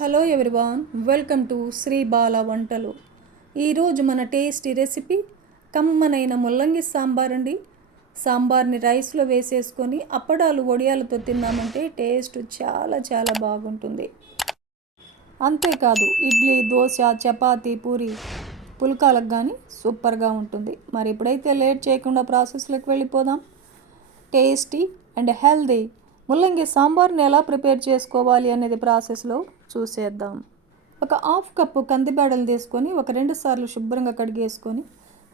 Hello everyone welcome to Sri Bala వంటలు. ఈరోజు మన టేస్టీ రెసిపీ కమ్మనైన ముల్లంగి సాంబార్ అండి. సాంబార్ని రైస్లో వేసేసుకొని అప్పడాలు వడియాలతో తిన్నామంటే టేస్ట్ చాలా చాలా బాగుంటుంది. అంతేకాదు ఇడ్లీ దోశ చపాతీ పూరి పుల్కాలకు కానీ సూపర్గా ఉంటుంది. మరి ఇప్పుడైతే లేట్ చేయకుండా ప్రాసెస్లోకి వెళ్ళిపోదాం? టేస్టీ అండ్ హెల్దీ ముల్లంగి సాంబార్ని ఎలా ప్రిపేర్ చేసుకోవాలి అనేది ప్రాసెస్లో చూసేద్దాం. ఒక హాఫ్ కప్పు కందిబేడలు తీసుకొని ఒక రెండు సార్లు శుభ్రంగా కడిగేసుకొని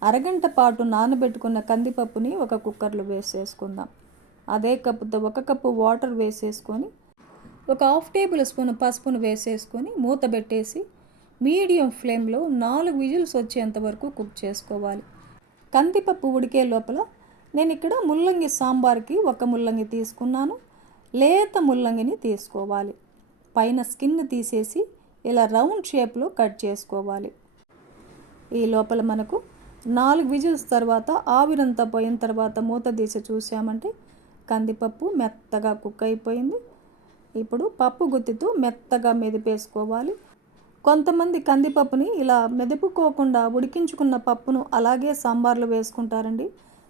అరగంట పాటు నానబెట్టుకున్న కందిపప్పుని ఒక కుక్కర్లో వేసేసుకుందాం. అదే కప్పుతో ఒక కప్పు వాటర్ వేసేసుకొని ఒక హాఫ్ టేబుల్ స్పూన్ పసుపును వేసేసుకొని మూత పెట్టేసి మీడియం ఫ్లేమ్లో నాలుగు విజిల్స్ వచ్చేంత వరకు కుక్ చేసుకోవాలి. కందిపప్పు ఉడికే లోపల నేను ఇక్కడ ముల్లంగి సాంబార్కి ఒక ముల్లంగి తీసుకున్నాను. లేత ముల్లంగిని తీసుకోవాలి. పైన స్కిన్ తీసేసి ఇలా రౌండ్ షేప్లో కట్ చేసుకోవాలి. ఈ లోపల మనకు నాలుగు విజిల్స్ తర్వాత ఆవిరంతా పోయిన తర్వాత మూత తీసి చూసామంటే కందిపప్పు మెత్తగా కుక్ అయిపోయింది. ఇప్పుడు పప్పు గుత్తితో మెత్తగా మెదిపేసుకోవాలి. కొంతమంది కందిపప్పుని ఇలా మెదుపుకోకుండా ఉడికించుకున్న పప్పును అలాగే సాంబార్లో వేసుకుంటారండి.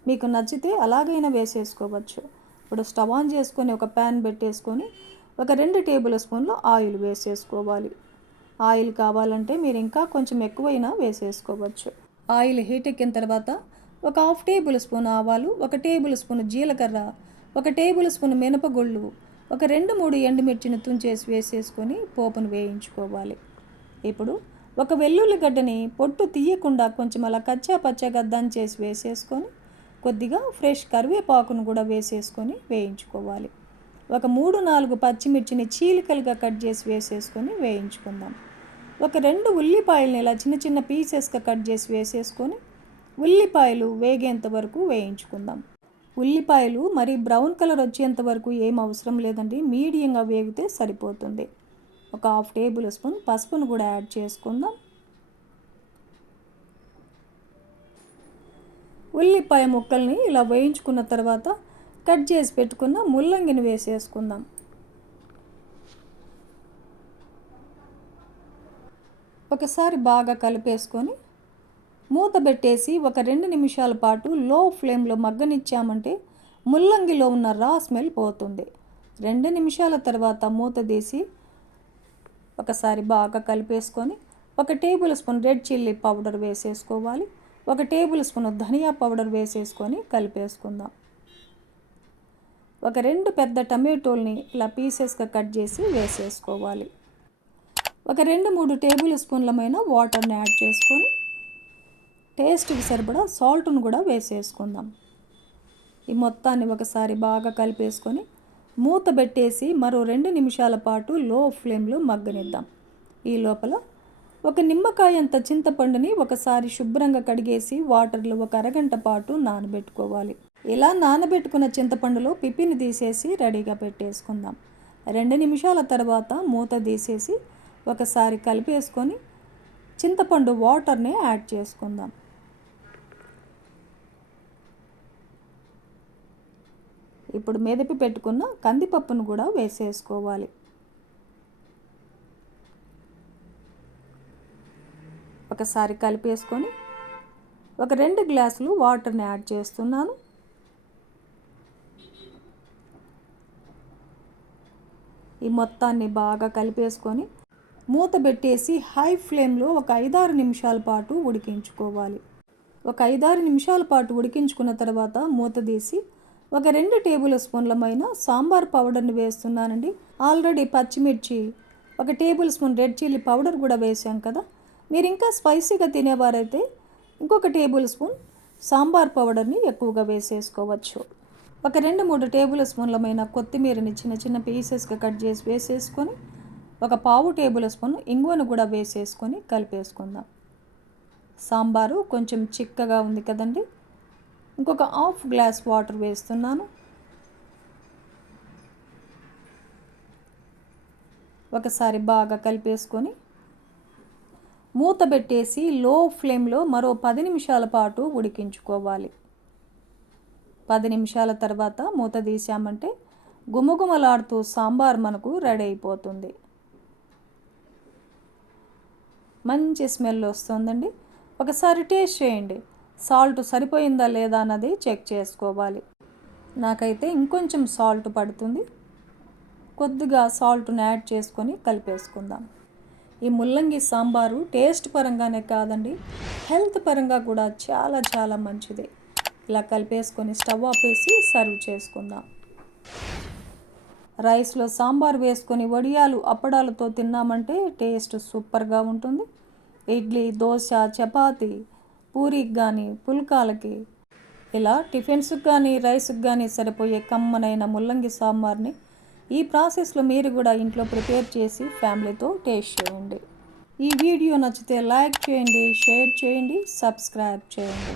మీకు నచ్చితే అలాగైనా వేసేసుకోవచ్చు. ఇప్పుడు స్టవ్ ఆన్ చేసుకొని ఒక ప్యాన్ పెట్టేసుకొని ఒక రెండు టేబుల్ స్పూన్లు ఆయిల్ వేసేసుకోవాలి. ఆయిల్ కావాలంటే మీరు ఇంకా కొంచెం ఎక్కువైనా వేసేసుకోవచ్చు. ఆయిల్ హీట్ ఎక్కిన తర్వాత ఒక హాఫ్ టేబుల్ స్పూన్ ఆవాలు ఒక టేబుల్ స్పూన్ జీలకర్ర ఒక టేబుల్ స్పూన్ మినపగుళ్ళు ఒక రెండు మూడు ఎండుమిర్చిని తుంచేసి వేసేసుకొని పోపును వేయించుకోవాలి. ఇప్పుడు ఒక వెల్లుల్లిగడ్డని పొట్టు తీయకుండా కొంచెం అలా కచ్చా పచ్చగా దంచేసి వేసేసుకొని కొద్దిగా ఫ్రెష్ కరివేపాకును కూడా వేసేసుకొని వేయించుకోవాలి. ఒక మూడు నాలుగు పచ్చిమిర్చిని చీలికలుగా కట్ చేసి వేసేసుకొని వేయించుకుందాం. ఒక రెండు ఉల్లిపాయలని ఇలా చిన్న చిన్న పీసెస్గా కట్ చేసి వేసేసుకొని ఉల్లిపాయలు వేగేంత వరకు వేయించుకుందాం. ఉల్లిపాయలు మరి బ్రౌన్ కలర్ వచ్చేంత వరకు ఏం అవసరం లేదండి మీడియంగా వేగితే సరిపోతుంది. ఒక హాఫ్ టేబుల్ స్పూన్ పసుపును కూడా యాడ్ చేసుకుందాం. ఉల్లిపాయ ముక్కల్ని ఇలా వేయించుకున్న తర్వాత కట్ చేసి పెట్టుకున్న ముల్లంగిని వేసేసుకుందాం. ఒకసారి బాగా కలిపేసుకొని మూత పెట్టేసి ఒక రెండు నిమిషాల పాటు లో ఫ్లేమ్లో మగ్గనిచ్చామంటే ముల్లంగిలో ఉన్న రా స్మెల్ పోతుంది. రెండు నిమిషాల తర్వాత మూత తీసి ఒకసారి బాగా కలిపేసుకొని ఒక table spoon red chilli powder వేసేసుకోవాలి. ఒక టేబుల్ స్పూన్ ధనియా పౌడర్ వేసేసుకొని కలిపేసుకుందాం. ఒక రెండు పెద్ద టమాటోల్ని ఇలా పీసెస్గా కట్ చేసి వేసేసుకోవాలి. ఒక రెండు మూడు టేబుల్ స్పూన్లమైన వాటర్ని యాడ్ చేసుకొని టేస్ట్కి సరిపడా సాల్ట్ను కూడా వేసేసుకుందాం. ఈ మొత్తాన్ని ఒకసారి బాగా కలిపేసుకొని మూత పెట్టేసి మరో రెండు నిమిషాల పాటు లో ఫ్లేమ్లో మగ్గనిద్దాం. ఈ లోపల ఒక నిమ్మకాయ అంత చింతపండుని ఒకసారి శుభ్రంగా కడిగేసి వాటర్లో ఒక అరగంట పాటు నానబెట్టుకోవాలి. ఇలా నానబెట్టుకున్న చింతపండులో పిప్పిని తీసేసి రెడీగా పెట్టేసుకుందాం. రెండు నిమిషాల తర్వాత మూత తీసేసి ఒకసారి కలిపేసుకొని చింతపండు వాటర్ని యాడ్ చేసుకుందాం. ఇప్పుడు మెదిపి పెట్టుకున్న కందిపప్పును కూడా వేసేసుకోవాలి. ఒకసారి కలిపేసుకొని ఒక రెండు గ్లాసులు వాటర్ని యాడ్ చేస్తున్నాను. ఈ మొత్తాన్ని బాగా కలిపేసుకొని మూత పెట్టేసి హై ఫ్లేమ్లో ఒక ఐదారు నిమిషాల పాటు ఉడికించుకోవాలి. ఒక ఐదారు నిమిషాల పాటు ఉడికించుకున్న తర్వాత మూత తీసి ఒక రెండు టేబుల్ స్పూన్లమైన సాంబార్ పౌడర్ని వేస్తున్నానండి. ఆల్రెడీ పచ్చిమిర్చి ఒక table spoon red chilli powder కూడా వేసాం కదా. మీరు ఇంకా స్పైసీగా తినేవారైతే ఇంకొక టేబుల్ స్పూన్ సాంబార్ పౌడర్ని ఎక్కువగా వేసేసుకోవచ్చు. ఒక రెండు మూడు టేబుల్ స్పూన్లమైన కొత్తిమీరని చిన్న చిన్న పీసెస్గా కట్ చేసి వేసేసుకొని ఒక పావు టేబుల్ స్పూన్ ఇంగువను కూడా వేసేసుకొని కలిపేసుకుందాం. సాంబారు కొంచెం చిక్కగా ఉంది కదండి. ఇంకొక హాఫ్ గ్లాస్ వాటర్ వేస్తున్నాను. ఒకసారి బాగా కలిపేసుకొని మూత పెట్టేసి లో ఫ్లేమ్లో మరో పది నిమిషాల పాటు ఉడికించుకోవాలి. పది నిమిషాల తర్వాత మూత తీసామంటే గుమగుమలాడుతూ సాంబార్ మనకు రెడీ అయిపోతుంది. మంచి స్మెల్ వస్తుందండి. ఒకసారి టేస్ట్ చేయండి. సాల్ట్ సరిపోయిందా లేదా అన్నది చెక్ చేసుకోవాలి. నాకైతే ఇంకొంచెం సాల్ట్ పడుతుంది. కొద్దిగా సాల్ట్ని యాడ్ చేసుకొని కలిపేసుకుందాం. ఈ ముల్లంగి సాంబారు టేస్ట్ పరంగానే కాదండి హెల్త్ పరంగా కూడా చాలా చాలా మంచిది. ఇలా కలిపేసుకొని స్టవ్ ఆపేసి సర్వ్ చేసుకుందాం. రైస్లో సాంబార్ వేసుకొని వడియాలు అప్పడాలతో తిన్నామంటే టేస్ట్ సూపర్గా ఉంటుంది. ఇడ్లీ దోశ చపాతి పూరికి కానీ పుల్కాలకి ఇలా టిఫిన్స్కి కానీ రైస్కి కానీ సరిపోయే కమ్మనైన ముల్లంగి సాంబార్ని ఈ ప్రాసెస్లో మీరు కూడా ఇంట్లో ప్రిపేర్ చేసి ఫ్యామిలీతో టేస్ట్ చేయండి. ఈ వీడియో నచ్చితే లైక్ చేయండి షేర్ చేయండి సబ్స్క్రైబ్ చేయండి.